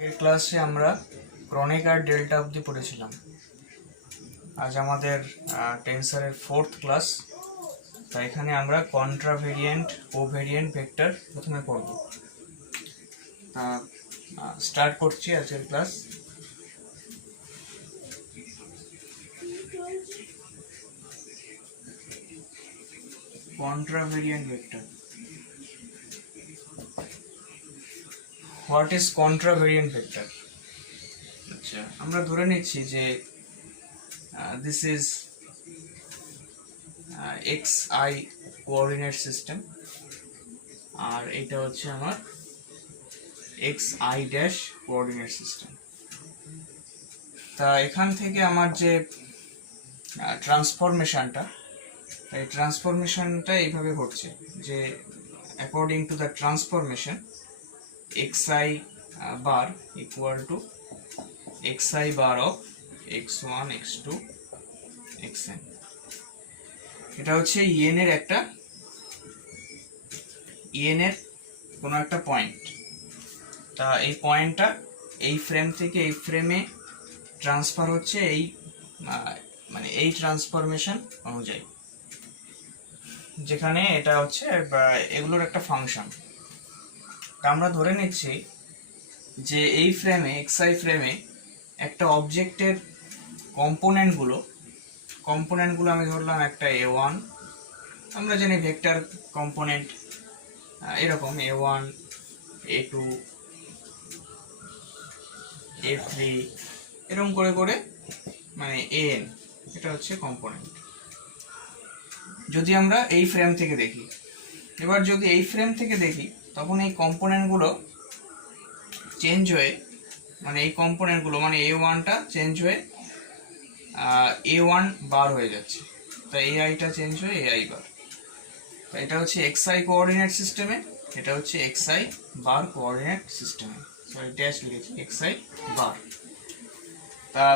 আগের ক্লাসে আমরা ক্রনিক আর ডেল্টা অবধি পড়েছিলাম। আজ আমাদের টেন্সরের 4th ক্লাস। তাই এখানে আমরা কন্ট্রাভেরিয়েন্ট কোভেরিয়েন্ট ভেক্টর প্রথমে পড়ব। তা স্টার্ট করছি আজকের class. Contravariant vector. What is contravariant vector? আচ্ছা, আমরা ধরে নিচ্ছি যে this is xi coordinate system, আর এটা হচ্ছে আমার xi ড্যাশ কোঅর্ডিনেট সিস্টেম। তা এখান থেকে আমার যে ট্রান্সফরমেশনটা, এই ট্রান্সফরমেশনটা এইভাবে ঘটছে যে according to the transformation xi bar equal to xi bar of x1 x2 xn। এটা হচ্ছে en এর একটা en এর কোনো একটা পয়েন্ট। তা এই পয়েন্টটা এই ফ্রেম থেকে এই ফ্রেমে ট্রান্সফার হচ্ছে এই মানে এই ট্রান্সফরমেশন অনুযায়ী, যেখানে এটা হচ্ছে এগুলোর একটা ফাংশন। তা আমরা ধরে নিচ্ছি যে এই ফ্রেমে xi ফ্রেমে একটা অবজেক্টের কম্পোনেন্টগুলো আমি ধরলাম একটা a1। আমরা জানি ভেক্টর কম্পোনেন্ট এরকম a1 a2 a3 এরকম করে করে মানে an, এটা হচ্ছে কম্পোনেন্ট। যদি আমরা এই ফ্রেম থেকে দেখি, এবার যদি এই ফ্রেম থেকে দেখি তখন এই কম্পোনেন্টগুলো চেঞ্জ হয়ে মানে এই কম্পোনেন্টগুলো মানে a1টা চেঞ্জ হয়ে a1 বার হয়ে যাচ্ছে। তাই aiটা চেঞ্জ হয়ে ai বার। তাই এটা হচ্ছে xi কোঅর্ডিনেট সিস্টেমে, এটা হচ্ছে xi বার কোঅর্ডিনেট সিস্টেমে। সরি, ড্যাশ লিখেছি, xi বার। তা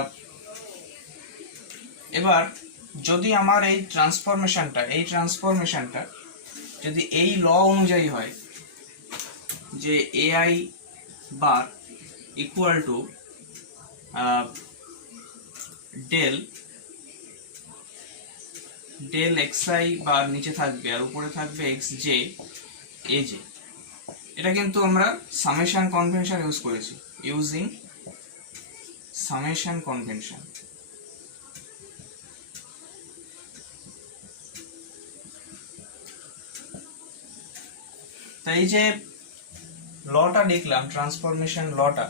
এবার যদি আমার এই ট্রান্সফরমেশনটা যদি এই ল অনুযায়ী হয় যে ai bar equal to del xi bar নিচে থাকবে আর উপরে থাকবে xj aj। এটা কিন্তু আমরা সামেশন কনভেনশন ইউজ করেছি, ইউজিং সামেশন কনভেনশন। তাই এই যে লটা লিখলাম, ট্রান্সফরমেশন লটা,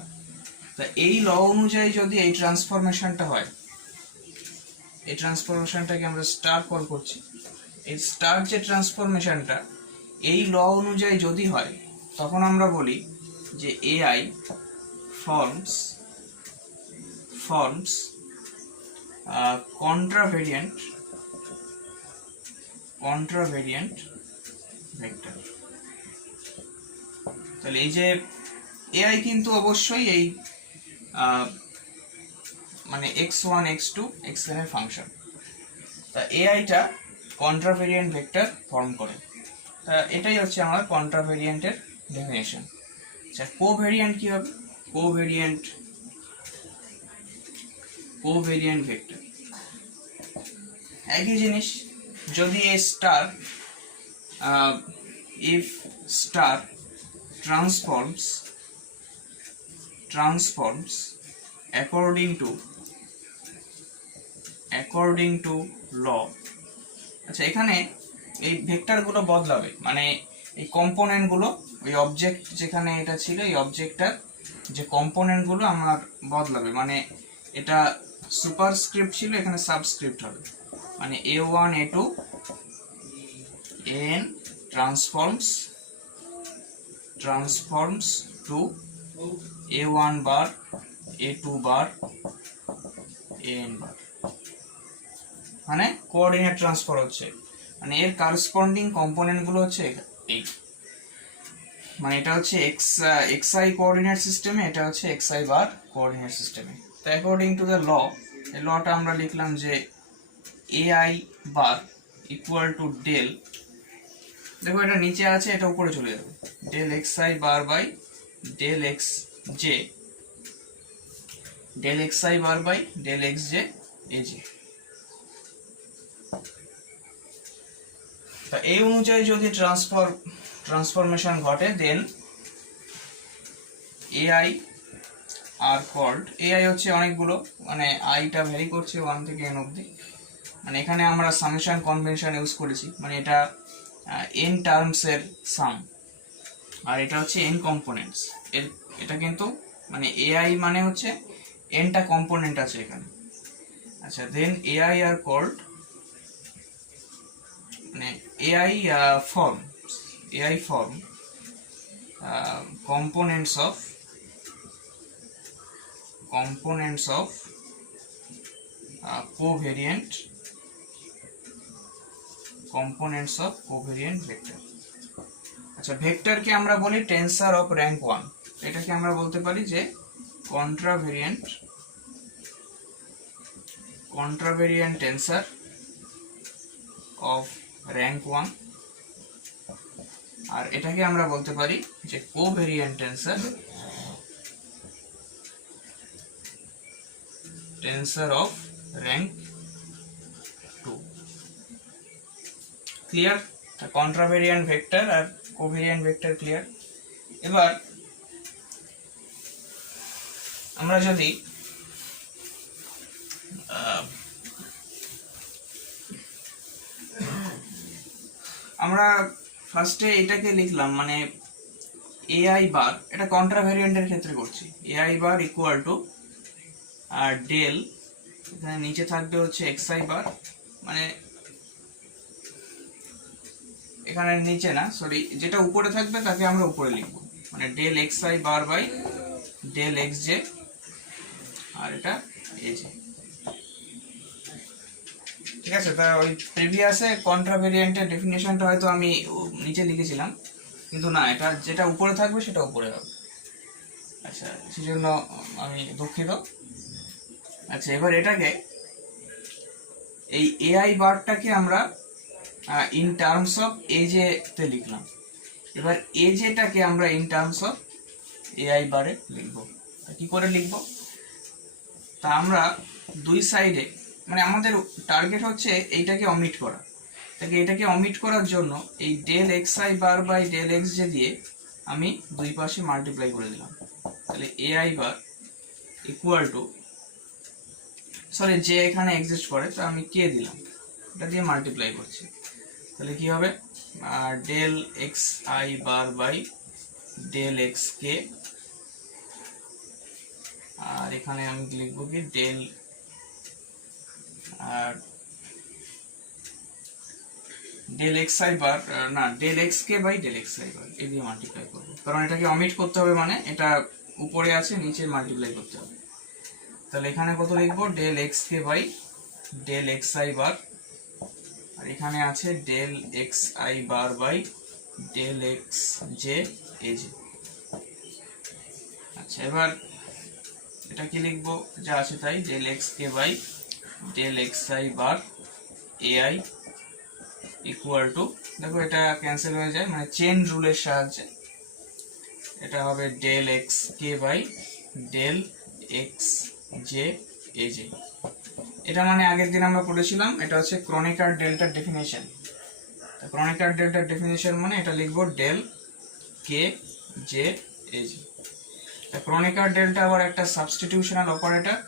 তা এই ল অনুযায়ী যদি এই ট্রান্সফরমেশনটা হয়, এই ট্রান্সফরমেশনটাকে আমরা স্টার কল করছি, এই স্টার যে ট্রান্সফরমেশনটা এই ল অনুযায়ী যদি হয় তখন আমরা বলি যে ai ফর্মস কন্ট্রাভেরিয়েন্ট ভেক্টর। তাহলে এই যে ai কিন্তু অবশ্যই এই মানে x1 x2 xn এর ফাংশন। তা aiটা কন্ট্রাভেরিয়েন্ট ভেক্টর ফর্ম করে। তা এটাই হচ্ছে আমার কন্ট্রাভেরিয়েন্টের ডেফিনেশন। আচ্ছা, কোভেরিয়েন্ট কি হবে? কোভেরিয়েন্ট ভেক্টর একই জিনিস। যদি এ star if star transforms according to law। আচ্ছা, এখানে এই ভেক্টরগুলো বদলাবে, মানে এই কম্পোনেন্টগুলো, ওই অবজেক্ট যেখানে এটা ছিল এই অবজেক্টটার যে কম্পোনেন্টগুলো আমার বদলাবে, মানে এটা সুপারস্ক্রিপ্ট ছিল, এখানে সাবস্ক্রিপ্ট হবে। মানে a1 a2 an transforms to a1 bar a2 bar an bar, মানে কোঅর্ডিনেট ট্রান্সফার হচ্ছে, মানে এর কারেসপন্ডিং কম্পোনেন্ট গুলো হচ্ছে এই, মানে এটা হচ্ছে xi কোঅর্ডিনেট সিস্টেমে, এটা হচ্ছে xi বার কোঅর্ডিনেট সিস্টেমে। তো অ্যাকর্ডিং টু দ্য ল, এই লটা আমরা লিখলাম যে ai bar equal to del, দেখো এটা নিচে আছে, এটা উপরে চলে যাবে, del xi bar by del xj del x i bar by del x j a j. তা এই অনুযায়ী যদি ট্রান্সফরমেশন ঘটে, then a i are called, a i হচ্ছে অনেকগুলো, মানে আইটা ভ্যারি করছে 1 থেকে n অবধি, মানে এখানে আমরা সামেশন কনভেনশন ইউজ করেছি, মানে এটা n টার্মসের সাম, আর এটা হচ্ছে n কম্পোনেন্টস এর। এটা কিন্তু মানে এআই মানে হচ্ছে nটা কম্পোনেন্ট আছে এখানে। আচ্ছা, দেন এআই আর কল্ড মানে AI form components of covariant vector. আচ্ছা, ভেক্টরকে আমরা বলি টেন্সর অফ র্যাঙ্ক 1, এটাকে আমরা বলতে পারি যে কন্ট্রাভেরিয়েন্ট টেন্সর অফ র্যাঙ্ক 1, আর এটাকে আমরা বলতে পারি যে covariant tensor of rank 2। Clear? Contravariant vector আর কোভেরিয়েন্ট ভেক্টর ক্লিয়ার। এবার আমরা যদি আমরা ফার্স্টে এটাকে লিখলাম, মানে এআই বার, এটা কন্ট্রাভেরিয়েন্টের ক্ষেত্রে করছি, a i bar equal to r del, এখানে নিচে থাকবে হচ্ছে এক্সআই বার, মানে এখানে নিচে না, সরি, যেটা উপরে থাকবে তাকে আমরা উপরে লিখবো, মানে del x i bar by del x j, আর এটা এ জে। ঠিক আছে? তা ওই প্রিভিয়াসে কন্ট্রাভেরিয়েন্টের ডেফিনেশনটা হয়তো আমি নিচে লিখেছিলাম, কিন্তু না, এটা যেটা উপরে থাকবে সেটা উপরে হবে। আচ্ছা, সেজন্য আমি দুঃখিত। আচ্ছা, এবার এটাকে, এই এআই বারটাকে আমরা ইন টার্মস অফ এজে তে লিখলাম। এবার এজেটাকে আমরা ইন টার্মস অফ এআই বারে লিখব। কি করে লিখব? তা আমরা দুই সাইডে, মানে আমাদের টার্গেট হচ্ছে এইটাকে অমিট করা, তাকে এটাকে অমিট করার জন্য এই del x i bar by del x j দিয়ে আমি দুই পাশে মাল্টিপ্লাই করে দিলাম। তাহলে a i bar equal to, sorry, যে এখানে এক্সিস্ট করে তা আমি কে দিলাম, এটা দিয়ে মাল্টিপ্লাই করছি। তাহলে কি হবে? Del x i bar by del x k, আর এখানে আমি লিখবো কি del del x i bar, না, del x k by del x i bar, এই দিয়ে মাল্টিপ্লাই করবো, কারণ এটাকে অমিট করতে হবে, মানে এটা উপরে আছে, নিচে মাল্টিপ্লাই করতে হবে। তাহলে এখানে কত লিখবো? Del x k by del x i bar, আর এখানে আছে del x i bar by del x j a j. আচ্ছা, এবার এটা কি লিখবো? যা আছে তাই, del x k by del x i bar a i equal to, দেখো এটা ক্যান্সেল হয়ে যায়, মানে চেন রুলের সাহায্যে এটা হবে del x k by del x j a j. এটা মানে আগের দিন আমরা পড়েছিলাম, এটা হচ্ছে ক্রনিকার ডেল্টার ডেফিনেশন। ক্রনিকার ডেল্টার ডেফিনেশন মানে এটা লিখবো del k j a j. Kronecker delta আবার একটা সাবস্টিটিউশনাল অপারেটর,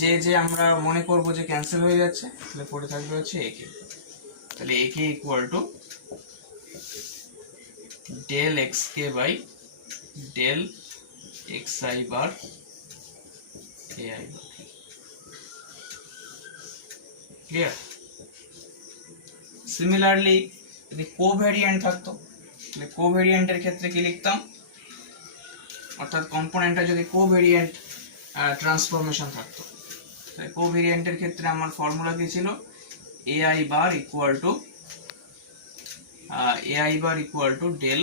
যে যে আমরা মনে করব যে ক্যান্সেল হয়ে যাচ্ছে, তাহলে পড়ে থাকবে হচ্ছে একে। তাহলে a k equal to del x k by del x i bar a i bar. Clear? Similarly যদি কোভেরিয়েন্ট থাকতো, তাহলে কোভেরিয়েন্টের ক্ষেত্রে কি লিখতাম? অর্থাৎ কম্পোনেন্টটা যদি কোভেরিয়েন্ট ট্রান্সফরমেশন থাকতো, তাহলে কোভেরিয়েন্টের ক্ষেত্রে আমার ফর্মুলা কি ছিল? A i bar equal to del,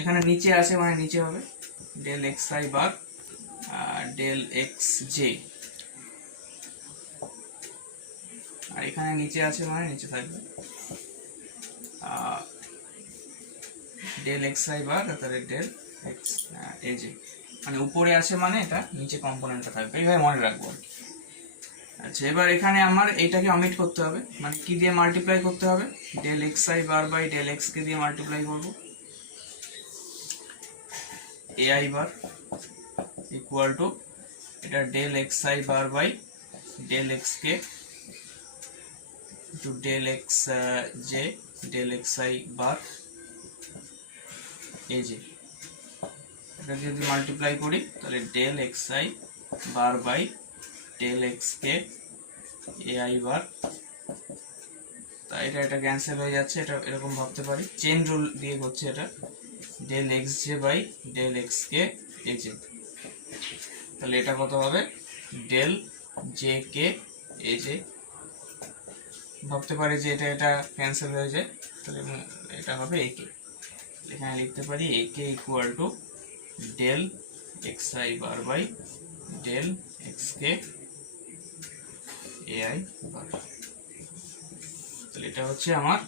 এখানে নিচে আছে মানে নিচে হবে del x i bar del x j, আর এখানে নিচে আছে মানে নিচে থাকবে ডেল এক্স আই বার তাহলে ডেল এক্স এ জে। মানে উপরে আছে মানে এটা নিচে কম্পোনেন্টটা থাকবে, এইভাবে মনে রাখবো আর কি। আচ্ছা, এবার এখানে আমার এইটাকে অমিট করতে হবে, মানে কি দিয়ে মাল্টিপ্লাই করতে হবে, del x i bar by del x k দিয়ে মাল্টিপ্লাই করবো, a i bar equal to এটা del x i bar by del x k to del x j del x i bar a j. এটা যদি multiply করি তাহলে del x i bar by del x k a i bar, তাই এটা cancel হয়ে যাচ্ছে, এটা এরকম ভাবতে পারি, চেন রুল দিয়ে হচ্ছে এটা, del x j by del x k a j. তাহলে এটা কত হবে, del j k a j. ভাবতে পারি যে এটা ক্যান্সেল হয়ে যায়, তাহলে এটা হবে এ কে। এখানে লিখতে পারি a k equal to del x i bar by del x k a i bar. তাহলে এটা হচ্ছে আমার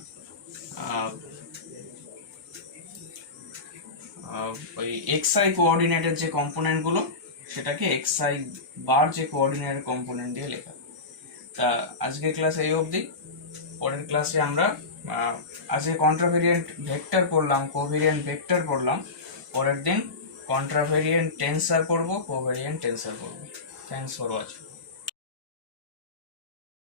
ওই এক্স আই কোঅর্ডিনেটের যে কম্পোনেন্ট গুলো সেটাকে এক্স আই বার যে কোঅর্ডিনেটের কম্পোনেন্ট দিয়ে লেখা। তা আজকের ক্লাস এই অবধি। পরের ক্লাসে আমরা আজকে কন্ট্রাভেরিয়েন্ট ভেক্টর পড়লাম, কোভেরিয়েন্ট ভেক্টর পড়লাম, পরের দিন কন্ট্রাভেরিয়েন্ট টেন্সর পড়বো, কোভেরিয়েন্ট টেন্সর পড়বো। Thanks for watching.